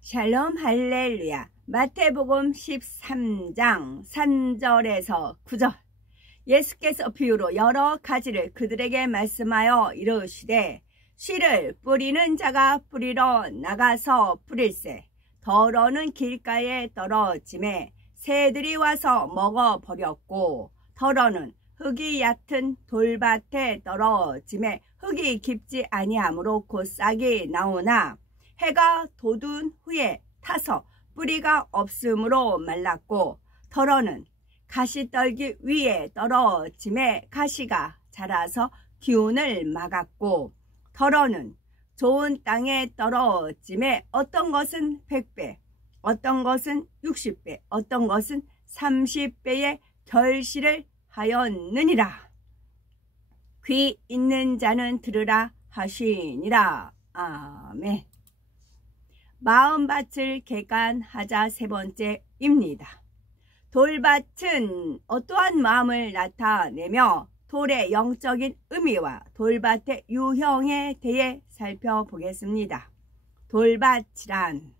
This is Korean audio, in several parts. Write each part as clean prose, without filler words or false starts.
샬롬 할렐루야. 마태복음 13장 3절에서 9절. 예수께서 비유로 여러 가지를 그들에게 말씀하여 이르시되 씨를 뿌리는 자가 뿌리러 나가서 뿌릴새 더러는 길가에 떨어짐에 새들이 와서 먹어버렸고 더러는 흙이 얕은 돌밭에 떨어짐에 흙이 깊지 아니하므로 곧 싹이 나오나 해가 돋은 후에 타서 뿌리가 없으므로 말랐고 더러는 가시떨기 위에 떨어짐에 가시가 자라서 기운을 막았고 더러는 좋은 땅에 떨어짐에 어떤 것은 100배, 어떤 것은 60배, 어떤 것은 30배의 결실을 하였느니라. 귀 있는 자는 들으라 하시니라. 아멘. 마음밭을 개간하자 세 번째입니다. 돌밭은 어떠한 마음을 나타내며 돌의 영적인 의미와 돌밭의 유형에 대해 살펴보겠습니다. 돌밭이란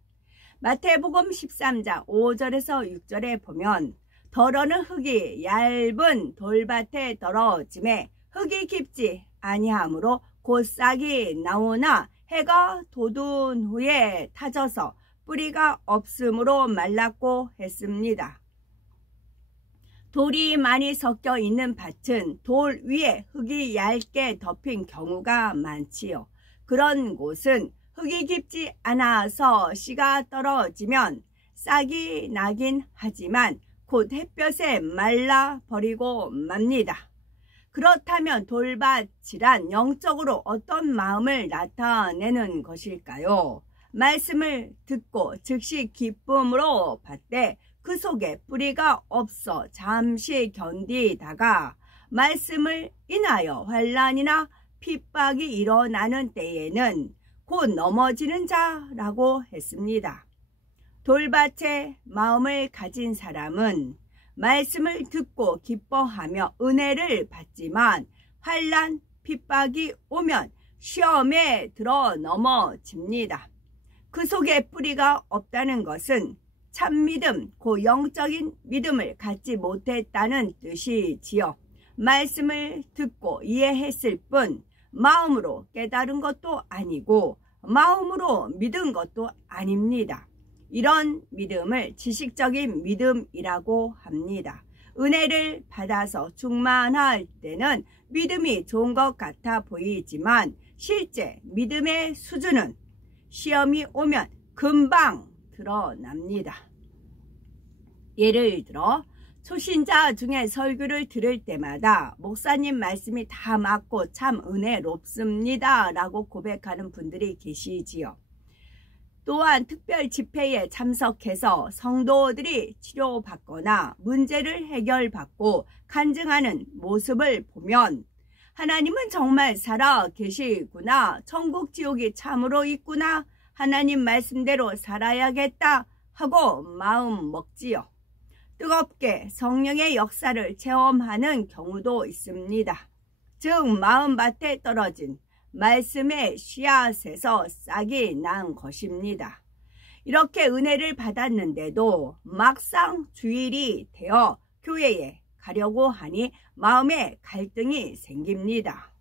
마태복음 13장 5절에서 6절에 보면 더러는 흙이 얇은 돌밭에 떨어짐에 흙이 깊지 아니하므로 곧 싹이 나오나 해가 돋은 후에 타져서 뿌리가 없으므로 말랐고 했습니다. 돌이 많이 섞여 있는 밭은 돌 위에 흙이 얇게 덮인 경우가 많지요. 그런 곳은 흙이 깊지 않아서 씨가 떨어지면 싹이 나긴 하지만 곧 햇볕에 말라버리고 맙니다. 그렇다면 돌밭이란 영적으로 어떤 마음을 나타내는 것일까요? 말씀을 듣고 즉시 기쁨으로 받되 그 속에 뿌리가 없어 잠시 견디다가 말씀을 인하여 환난이나 핍박이 일어나는 때에는 곧 넘어지는 자라고 했습니다. 돌밭의 마음을 가진 사람은 말씀을 듣고 기뻐하며 은혜를 받지만 환난, 핍박이 오면 시험에 들어 넘어집니다. 그 속에 뿌리가 없다는 것은 참믿음, 고 영적인 믿음을 갖지 못했다는 뜻이지요. 말씀을 듣고 이해했을 뿐 마음으로 깨달은 것도 아니고 마음으로 믿은 것도 아닙니다. 이런 믿음을 지식적인 믿음이라고 합니다. 은혜를 받아서 충만할 때는 믿음이 좋은 것 같아 보이지만 실제 믿음의 수준은 시험이 오면 금방 드러납니다. 예를 들어 초신자 중에 설교를 들을 때마다 목사님 말씀이 다 맞고 참 은혜롭습니다 라고 고백하는 분들이 계시지요. 또한 특별 집회에 참석해서 성도들이 치료받거나 문제를 해결받고 간증하는 모습을 보면 하나님은 정말 살아 계시구나, 천국 지옥이 참으로 있구나, 하나님 말씀대로 살아야겠다 하고 마음 먹지요. 뜨겁게 성령의 역사를 체험하는 경우도 있습니다. 즉 마음밭에 떨어진 말씀의 씨앗에서 싹이 난 것입니다. 이렇게 은혜를 받았는데도 막상 주일이 되어 교회에 가려고 하니 마음에 갈등이 생깁니다.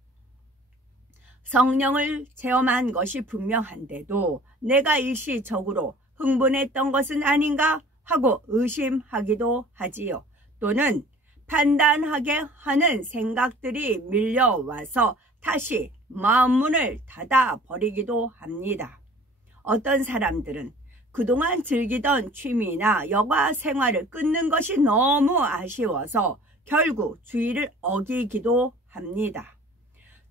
성령을 체험한 것이 분명한데도 내가 일시적으로 흥분했던 것은 아닌가 하고 의심하기도 하지요. 또는 판단하게 하는 생각들이 밀려와서 다시 마음문을 닫아버리기도 합니다. 어떤 사람들은 그동안 즐기던 취미나 여가 생활을 끊는 것이 너무 아쉬워서 결국 주의를 어기기도 합니다.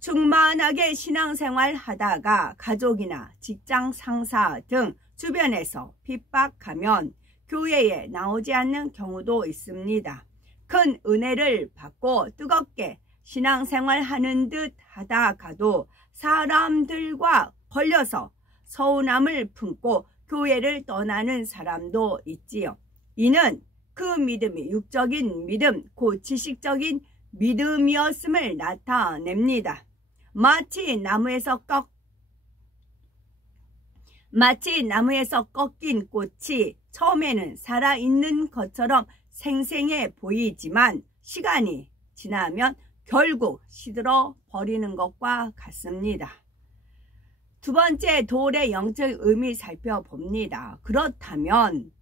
충만하게 신앙생활 하다가 가족이나 직장 상사 등 주변에서 핍박하면 교회에 나오지 않는 경우도 있습니다. 큰 은혜를 받고 뜨겁게 신앙생활 하는 듯 하다가도 사람들과 걸려서 서운함을 품고 교회를 떠나는 사람도 있지요. 이는 그 믿음이 육적인 믿음, 곧 지식적인 믿음이었음을 나타냅니다. 마치 나무에서 마치 나무에서 꺾인 꽃이 처음에는 살아있는 것처럼 생생해 보이지만 시간이 지나면 결국 시들어 버리는 것과 같습니다. 두 번째, 돌의 영적 의미 살펴봅니다. 그렇다면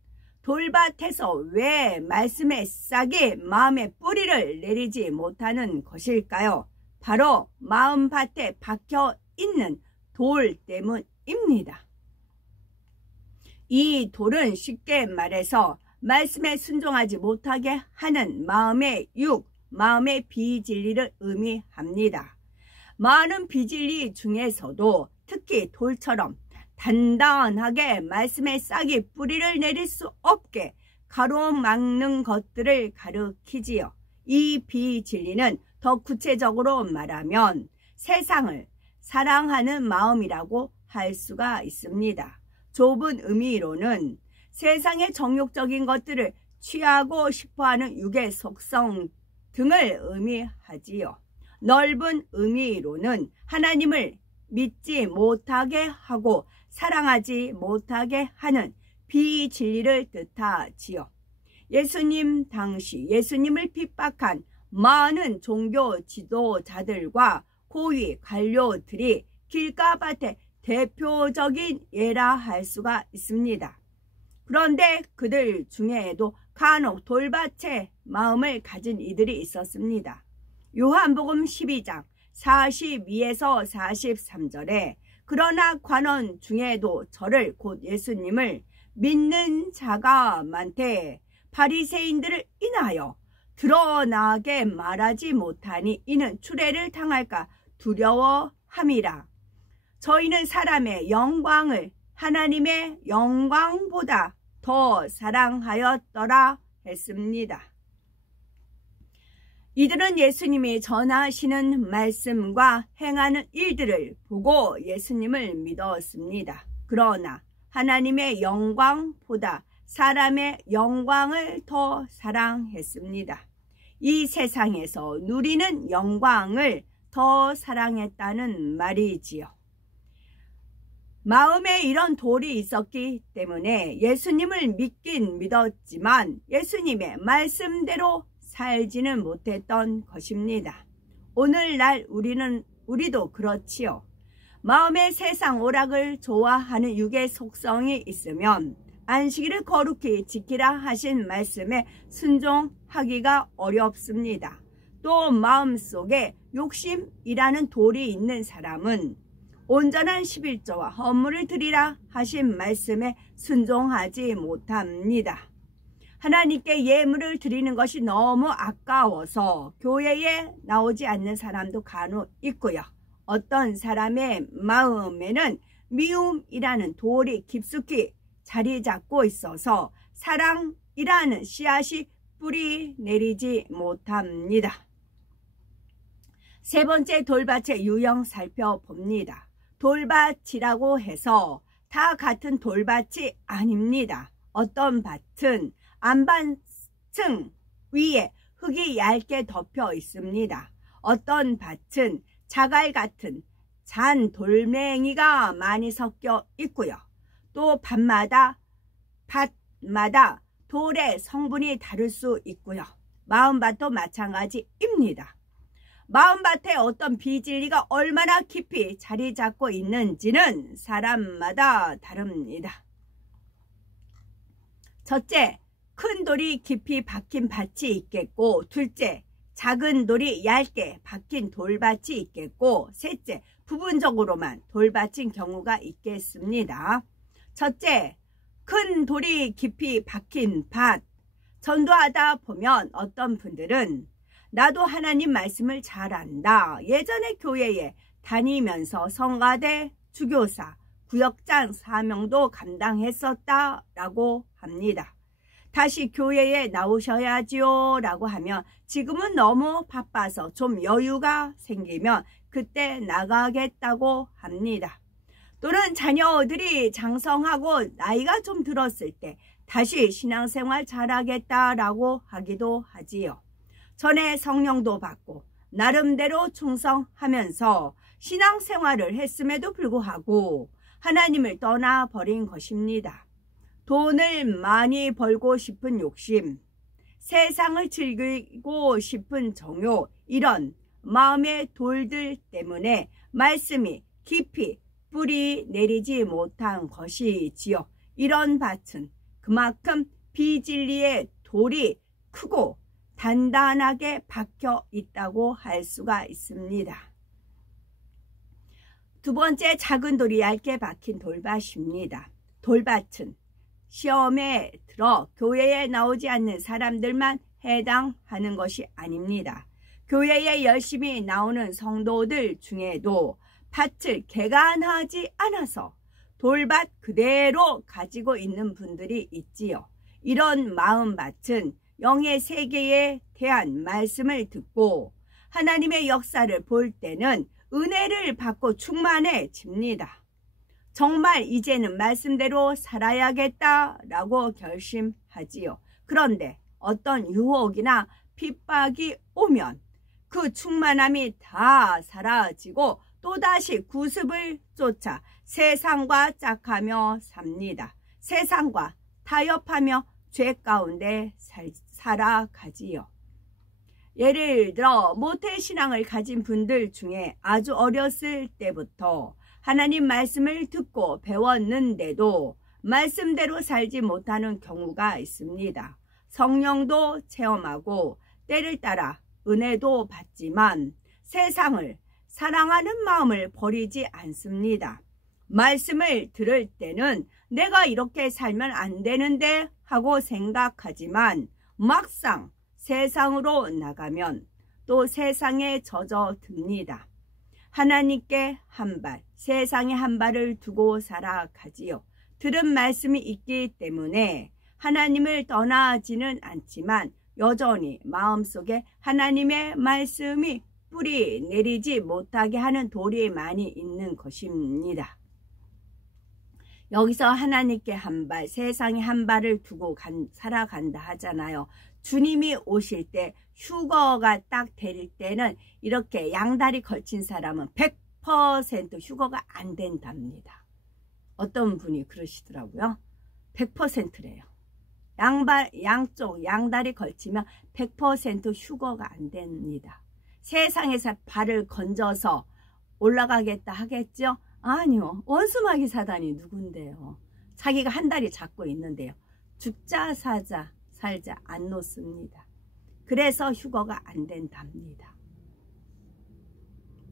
돌밭에서 왜 말씀의 싹이 마음의 뿌리를 내리지 못하는 것일까요? 바로 마음밭에 박혀 있는 돌 때문입니다. 이 돌은 쉽게 말해서 말씀에 순종하지 못하게 하는 마음의 육, 마음의 비진리를 의미합니다. 많은 비진리 중에서도 특히 돌처럼 단단하게 말씀의 싹이 뿌리를 내릴 수 없게 가로막는 것들을 가리키지요. 이 비진리는 더 구체적으로 말하면 세상을 사랑하는 마음이라고 할 수가 있습니다. 좁은 의미로는 세상의 정욕적인 것들을 취하고 싶어하는 육의 속성 등을 의미하지요. 넓은 의미로는 하나님을 믿지 못하게 하고 사랑하지 못하게 하는 비진리를 뜻하지요. 예수님 당시 예수님을 핍박한 많은 종교 지도자들과 고위 관료들이 길가밭의 대표적인 예라 할 수가 있습니다. 그런데 그들 중에도 간혹 돌밭의 마음을 가진 이들이 있었습니다. 요한복음 12장 42에서 43절에 그러나 관원 중에도 저를 곧 예수님을 믿는 자가 많되 바리새인들을 인하여 드러나게 말하지 못하니 이는 추례를 당할까 두려워함이라. 저희는 사람의 영광을 하나님의 영광보다 더 사랑하였더라 했습니다. 이들은 예수님이 전하시는 말씀과 행하는 일들을 보고 예수님을 믿었습니다. 그러나 하나님의 영광보다 사람의 영광을 더 사랑했습니다. 이 세상에서 누리는 영광을 더 사랑했다는 말이지요. 마음에 이런 돌이 있었기 때문에 예수님을 믿긴 믿었지만 예수님의 말씀대로 살지는 못했던 것입니다. 오늘날 우리도 그렇지요. 마음에 세상 오락을 좋아하는 육의 속성이 있으면 안식일을 거룩히 지키라 하신 말씀에 순종하기가 어렵습니다. 또 마음속에 욕심이라는 돌이 있는 사람은 온전한 11조와 헌물을 드리라 하신 말씀에 순종하지 못합니다. 하나님께 예물을 드리는 것이 너무 아까워서 교회에 나오지 않는 사람도 간혹 있고요. 어떤 사람의 마음에는 미움이라는 돌이 깊숙이 자리 잡고 있어서 사랑이라는 씨앗이 뿌리 내리지 못합니다. 세 번째, 돌밭의 유형 살펴봅니다. 돌밭이라고 해서 다 같은 돌밭이 아닙니다. 어떤 밭은 안반층 위에 흙이 얇게 덮여 있습니다. 어떤 밭은 자갈 같은 잔 돌멩이가 많이 섞여 있고요. 또 밭마다 돌의 성분이 다를 수 있고요. 마음밭도 마찬가지입니다. 마음밭에 어떤 비진리가 얼마나 깊이 자리 잡고 있는지는 사람마다 다릅니다. 첫째, 큰 돌이 깊이 박힌 밭이 있겠고, 둘째, 작은 돌이 얇게 박힌 돌밭이 있겠고, 셋째, 부분적으로만 돌밭인 경우가 있겠습니다. 첫째, 큰 돌이 깊이 박힌 밭. 전도하다 보면 어떤 분들은 나도 하나님 말씀을 잘 안다. 예전에 교회에 다니면서 성가대, 주교사, 구역장 사명도 감당했었다 라고 합니다. 다시 교회에 나오셔야지요 라고 하면 지금은 너무 바빠서 좀 여유가 생기면 그때 나가겠다고 합니다. 또는 자녀들이 장성하고 나이가 좀 들었을 때 다시 신앙생활 잘하겠다라고 하기도 하지요. 전에 성령도 받고 나름대로 충성하면서 신앙생활을 했음에도 불구하고 하나님을 떠나버린 것입니다. 돈을 많이 벌고 싶은 욕심, 세상을 즐기고 싶은 정욕, 이런 마음의 돌들 때문에 말씀이 깊이 뿌리 내리지 못한 것이지요. 이런 밭은 그만큼 비진리의 돌이 크고 단단하게 박혀 있다고 할 수가 있습니다. 두 번째, 작은 돌이 얇게 박힌 돌밭입니다. 돌밭은 시험에 들어 교회에 나오지 않는 사람들만 해당하는 것이 아닙니다. 교회에 열심히 나오는 성도들 중에도 밭을 개간하지 않아서 돌밭 그대로 가지고 있는 분들이 있지요. 이런 마음밭은 영의 세계에 대한 말씀을 듣고 하나님의 역사를 볼 때는 은혜를 받고 충만해집니다. 정말 이제는 말씀대로 살아야겠다라고 결심하지요. 그런데 어떤 유혹이나 핍박이 오면 그 충만함이 다 사라지고 또다시 구습을 쫓아 세상과 짝하며 삽니다. 세상과 타협하며 죄 가운데 살아가지요. 예를 들어 모태신앙을 가진 분들 중에 아주 어렸을 때부터 하나님 말씀을 듣고 배웠는데도 말씀대로 살지 못하는 경우가 있습니다. 성령도 체험하고 때를 따라 은혜도 받지만 세상을 사랑하는 마음을 버리지 않습니다. 말씀을 들을 때는 내가 이렇게 살면 안 되는데 하고 생각하지만 막상 세상으로 나가면 또 세상에 젖어듭니다. 하나님께 한 발, 세상에 한 발을 두고 살아가지요. 들은 말씀이 있기 때문에 하나님을 떠나지는 않지만 여전히 마음속에 하나님의 말씀이 뿌리 내리지 못하게 하는 돌이 많이 있는 것입니다. 여기서 하나님께 한 발, 세상에 한 발을 두고 살아간다 하잖아요. 주님이 오실 때 휴거가 딱 될 때는 이렇게 양다리 걸친 사람은 100% 휴거가 안 된답니다. 어떤 분이 그러시더라고요. 100%래요. 양쪽 양다리 걸치면 100% 휴거가 안 됩니다. 세상에서 발을 건져서 올라가겠다 하겠죠? 아니요. 원수마귀 사단이 누군데요. 자기가 한 다리 잡고 있는데요. 죽자 사자 살자 안 놓습니다. 그래서 휴거가 안 된답니다.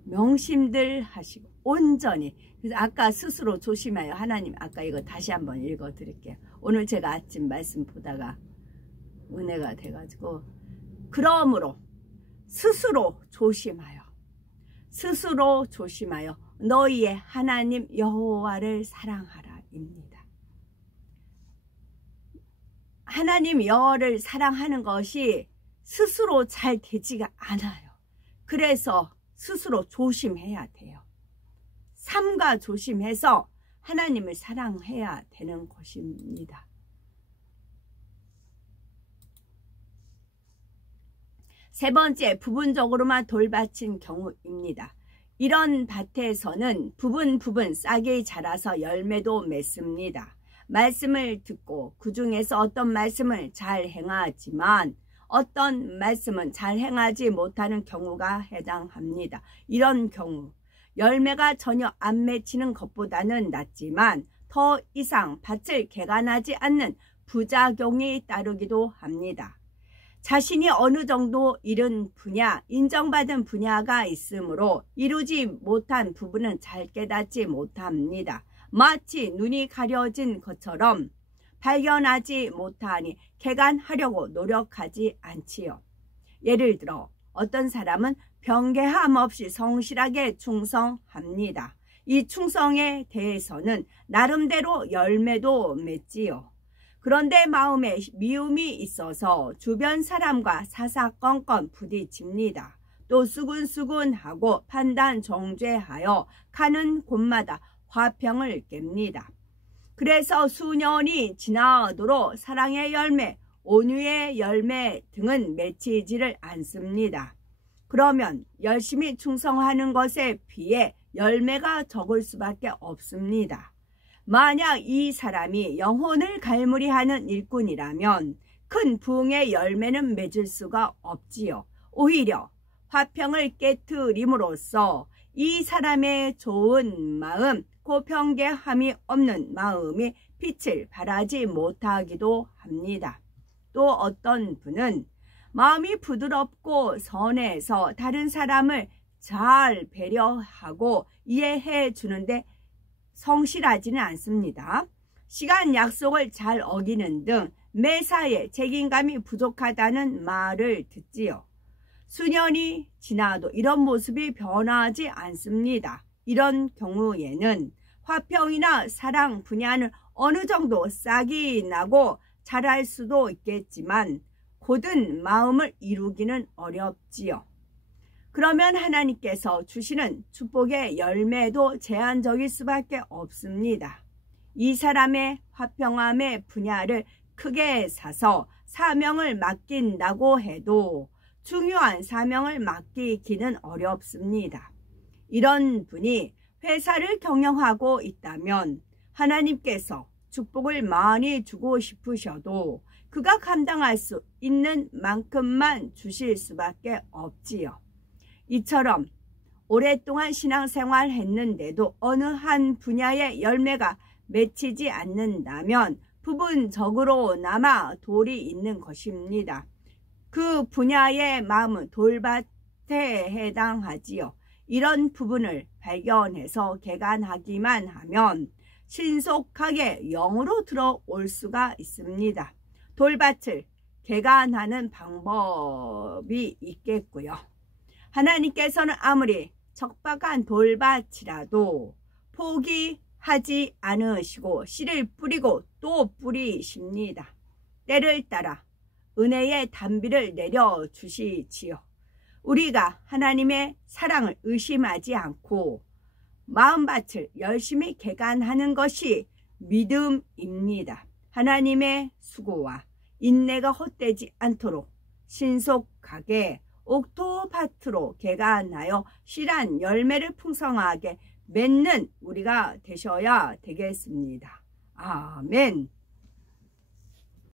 명심들 하시고 온전히. 그래서 아까 스스로 조심하여 하나님, 아까 이거 다시 한번 읽어 드릴게요. 오늘 제가 아침 말씀 보다가 은혜가 돼가지고, 그러므로 스스로 조심하여 너희의 하나님 여호와를 사랑하라 입니다. 하나님 여호와를 사랑하는 것이 스스로 잘 되지가 않아요. 그래서 스스로 조심해야 돼요. 삼가 조심해서 하나님을 사랑해야 되는 것입니다. 세 번째, 부분적으로만 돌밭인 경우입니다. 이런 밭에서는 부분 싹이 자라서 열매도 맺습니다. 말씀을 듣고 그 중에서 어떤 말씀을 잘 행하지만 어떤 말씀은 잘 행하지 못하는 경우가 해당합니다. 이런 경우 열매가 전혀 안 맺히는 것보다는 낫지만 더 이상 밭을 개간하지 않는 부작용이 따르기도 합니다. 자신이 어느 정도 이른 분야, 인정받은 분야가 있으므로 이루지 못한 부분은 잘 깨닫지 못합니다. 마치 눈이 가려진 것처럼 발견하지 못하니 개간하려고 노력하지 않지요. 예를 들어 어떤 사람은 변개함 없이 성실하게 충성합니다. 이 충성에 대해서는 나름대로 열매도 맺지요. 그런데 마음에 미움이 있어서 주변 사람과 사사건건 부딪힙니다. 또 수군수군하고 판단 정죄하여 가는 곳마다 화평을 깹니다. 그래서 수년이 지나도록 사랑의 열매, 온유의 열매 등은 맺히지를 않습니다. 그러면 열심히 충성하는 것에 비해 열매가 적을 수밖에 없습니다. 만약 이 사람이 영혼을 갈무리하는 일꾼이라면 큰 부흥의 열매는 맺을 수가 없지요. 오히려 화평을 깨트림으로써 이 사람의 좋은 마음, 고평개함이 없는 마음이 빛을 발하지 못하기도 합니다. 또 어떤 분은 마음이 부드럽고 선해서 다른 사람을 잘 배려하고 이해해 주는데 성실하지는 않습니다. 시간 약속을 잘 어기는 등 매사에 책임감이 부족하다는 말을 듣지요. 수년이 지나도 이런 모습이 변하지 않습니다. 이런 경우에는 화평이나 사랑 분야는 어느 정도 싹이 나고 자랄 수도 있겠지만 고든 마음을 이루기는 어렵지요. 그러면 하나님께서 주시는 축복의 열매도 제한적일 수밖에 없습니다. 이 사람의 화평함의 분야를 크게 사서 사명을 맡긴다고 해도 중요한 사명을 맡기기는 어렵습니다. 이런 분이 회사를 경영하고 있다면 하나님께서 축복을 많이 주고 싶으셔도 그가 감당할 수 있는 만큼만 주실 수밖에 없지요. 이처럼 오랫동안 신앙생활 했는데도 어느 한 분야의 열매가 맺히지 않는다면 부분적으로나마 돌이 있는 것입니다. 그 분야의 마음은 돌밭에 해당하지요. 이런 부분을 발견해서 개간하기만 하면 신속하게 영으로 들어올 수가 있습니다. 돌밭을 개간하는 방법이 있겠고요. 하나님께서는 아무리 척박한 돌밭이라도 포기하지 않으시고 씨를 뿌리고 또 뿌리십니다. 때를 따라 은혜의 단비를 내려주시지요. 우리가 하나님의 사랑을 의심하지 않고 마음밭을 열심히 개간하는 것이 믿음입니다. 하나님의 수고와 인내가 헛되지 않도록 신속하게 옥토밭으로 개간하여 실한 열매를 풍성하게 맺는 우리가 되셔야 되겠습니다. 아멘.